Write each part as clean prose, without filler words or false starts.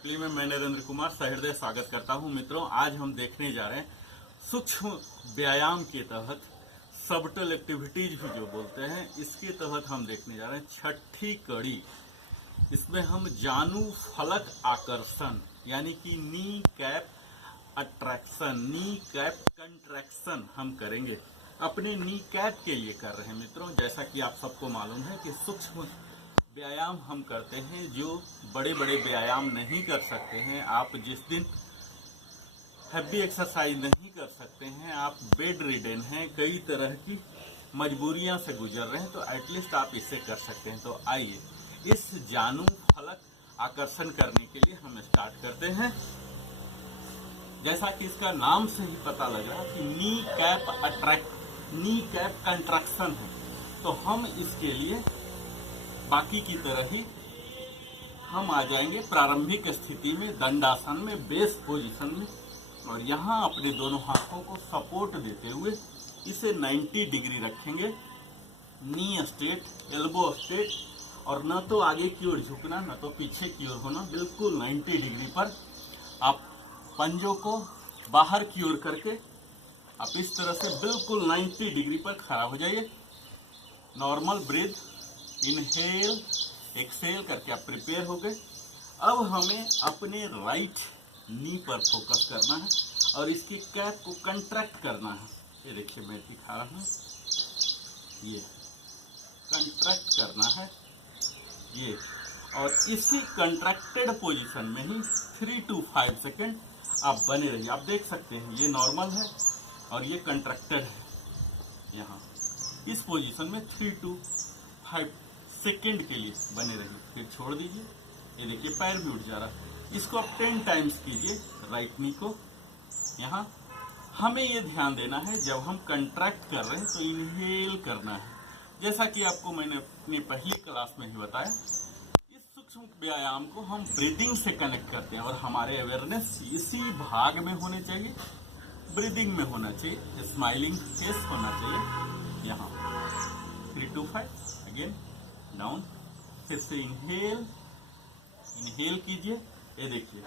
टकली में मैं नरेंद्र कुमार सहृदय स्वागत करता हूं। मित्रों, आज हम देखने जा रहे हैं सूक्ष्म व्यायाम के तहत सबटल एक्टिविटीज भी जो बोलते हैं, इसके तहत हम देखने जा रहे हैं छठी कड़ी। इसमें हम जानू फलक आकर्षण यानी कि knee cap attraction, knee cap contraction हम करेंगे। अपने नी कैप के लिए कर रहे हैं मित्रों। जैसा कि आप सबको मालूम है कि सूक्ष्म व्यायाम हम करते हैं जो बड़े बड़े व्यायाम नहीं कर सकते हैं। आप जिस दिन हैवी एक्सरसाइज नहीं कर सकते हैं, आप बेड रिडन हैं, कई तरह की मजबूरियां से गुजर रहे हैं, तो एटलीस्ट आप इसे कर सकते हैं। तो आइए इस जानू फलक आकर्षण करने के लिए हम स्टार्ट करते हैं। जैसा कि इसका नाम से ही पता लग रहा है कि नी कैप कंट्रैक्शन है, तो हम इसके लिए बाकी की तरह ही हम आ जाएंगे प्रारंभिक स्थिति में, दंडासन में, बेस पोजीशन में, और यहाँ अपने दोनों हाथों को सपोर्ट देते हुए इसे 90 डिग्री रखेंगे। नी स्ट्रेट, एल्बो स्ट्रेट, और न तो आगे की ओर झुकना न तो पीछे की ओर होना, बिल्कुल 90 डिग्री पर आप पंजों को बाहर की ओर करके आप इस तरह से बिल्कुल 90 डिग्री पर खड़ा हो जाइए। नॉर्मल ब्रीथ, इनहेल एक्सेल करके आप प्रिपेयर हो गए। अब हमें अपने राइट नी पर फोकस करना है और इसकी कैप को कंट्रैक्ट करना है। ये देखिए मैं दिखा रहा हूँ, ये कंट्रैक्ट करना है ये, और इसी कंट्रैक्टेड पोजीशन में ही 3 to 5 सेकेंड आप बने रहिए। आप देख सकते हैं ये नॉर्मल है और ये कंट्रैक्टेड है। यहाँ इस पोजीशन में 3 to 5 सेकेंड के लिए बने रहिए, फिर छोड़ दीजिए। ये देखिए पैर भी उठ जा रहा है। इसको आप 10 टाइम्स कीजिए राइट नी को। यहाँ हमें ये ध्यान देना है जब हम कंट्रैक्ट कर रहे हैं तो इनहेल करना है। जैसा कि आपको मैंने अपनी पहली क्लास में ही बताया, इस सूक्ष्म व्यायाम को हम ब्रीदिंग से कनेक्ट करते हैं और हमारे अवेयरनेस इसी भाग में होने चाहिए, ब्रीदिंग में होना चाहिए, स्माइलिंग फेस होना चाहिए। यहाँ 3 to 5 अगेन डाउन, फिर से इनहेल कीजिए। ये देखिए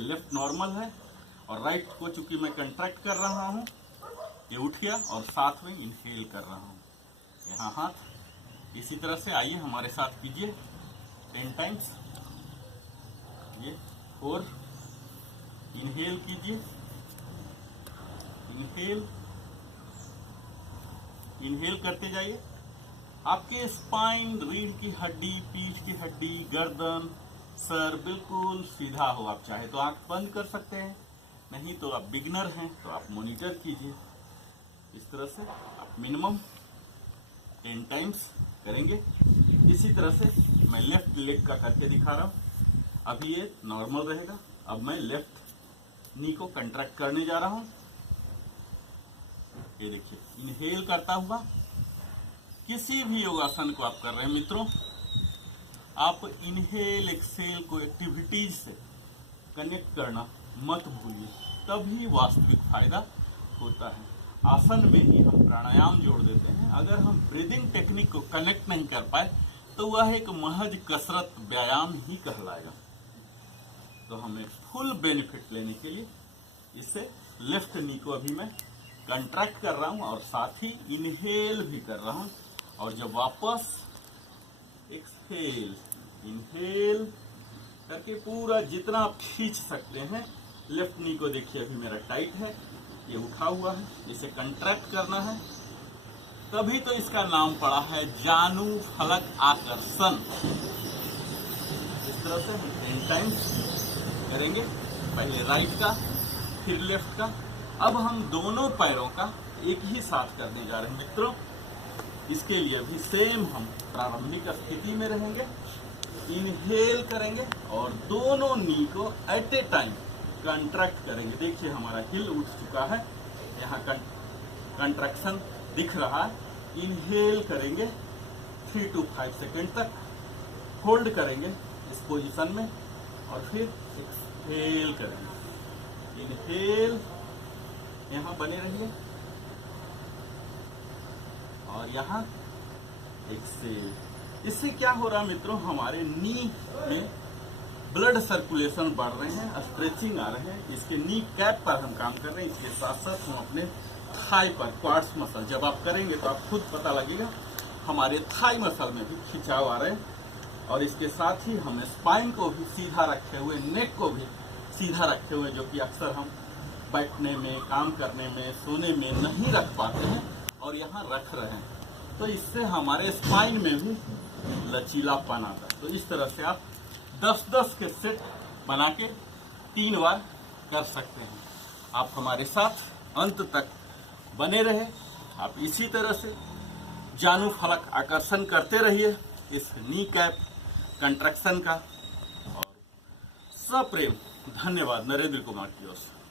लेफ्ट नॉर्मल है और राइट को चूंकि मैं कंट्रैक्ट कर रहा हूँ, ये उठ गया और साथ में इनहेल कर रहा हूँ। यहाँ हाथ इसी तरह से आइए हमारे साथ कीजिए 10 टाइम्स। ये 4, इनहेल कीजिए, इनहेल करते जाइए। आपके स्पाइन, रीढ़ की हड्डी, पीठ की हड्डी, गर्दन, सर बिल्कुल सीधा हो। आप चाहे तो आंख बंद कर सकते हैं, नहीं तो आप बिगनर हैं तो आप मॉनिटर कीजिए। इस तरह से आप मिनिमम 10 टाइम्स करेंगे। इसी तरह से मैं लेफ्ट लेग का करके दिखा रहा हूँ। अभी ये नॉर्मल रहेगा। अब मैं लेफ्ट नी को कंट्रैक्ट करने जा रहा हूँ। ये देखिए इनहेल करता हुआ, किसी भी योगासन को आप कर रहे हैं मित्रों, आप इनहेल एक्सेल को एक्टिविटीज से कनेक्ट करना मत भूलिए, तभी वास्तविक फायदा होता है। आसन में ही हम प्राणायाम जोड़ देते हैं। अगर हम ब्रीदिंग टेक्निक को कनेक्ट नहीं कर पाए तो वह एक महज कसरत व्यायाम ही कहलाएगा। तो हमें फुल बेनिफिट लेने के लिए इससे लेफ्ट नी को अभी मैं कंट्रैक्ट कर रहा हूं और साथ ही इनहेल भी कर रहा हूं, और जब वापस एक्सहेल, इनहेल करके पूरा जितना आप खींच सकते हैं। लेफ्ट नी को देखिए अभी मेरा टाइट है, ये उठा हुआ है, इसे कंट्रैक्ट करना है, तभी तो इसका नाम पड़ा है जानू फलक आकर्षण। इस तरह से हम 10 टाइम्स करेंगे, पहले राइट का फिर लेफ्ट का। अब हम दोनों पैरों का एक ही साथ करने जा रहे हैं मित्रों। इसके लिए भी सेम हम प्रारंभिक स्थिति में रहेंगे, इनहेल करेंगे और दोनों नी को एट ए टाइम कंट्रैक्ट करेंगे। देखिए हमारा हिल उठ चुका है, यहाँ कंट्रैक्शन दिख रहा है। इनहेल करेंगे 3 to 5 सेकेंड तक, होल्ड करेंगे इस पोजीशन में और फिर एक्सहेल करेंगे। इनहेल, यहाँ बने रहिए, और यहाँ एक्सेल। इससे क्या हो रहा मित्रों, हमारे नी में ब्लड सर्कुलेशन बढ़ रहे हैं, स्ट्रेचिंग आ रहे हैं। इसके नी कैप पर हम काम कर रहे हैं। इसके साथ साथ हम अपने थाई पर क्वाड्स मसल, जब आप करेंगे तो आप खुद पता लगेगा हमारे थाई मसल में भी खिंचाव आ रहे हैं। और इसके साथ ही हम स्पाइन को भी सीधा रखे हुए, नेक को भी सीधा रखे हुए, जो कि अक्सर हम बैठने में, काम करने में, सोने में नहीं रख पाते हैं और यहाँ रख रहे हैं। तो इससे हमारे स्पाइन में भी लचीलापन आता है। तो इस तरह से आप 10-10 के सेट बना के 3 बार कर सकते हैं। आप हमारे साथ अंत तक बने रहे। आप इसी तरह से जानू फलक आकर्षण करते रहिए इस नी कैप कंट्रैक्शन का। और सप्रेम धन्यवाद नरेंद्र कुमार की ओर से।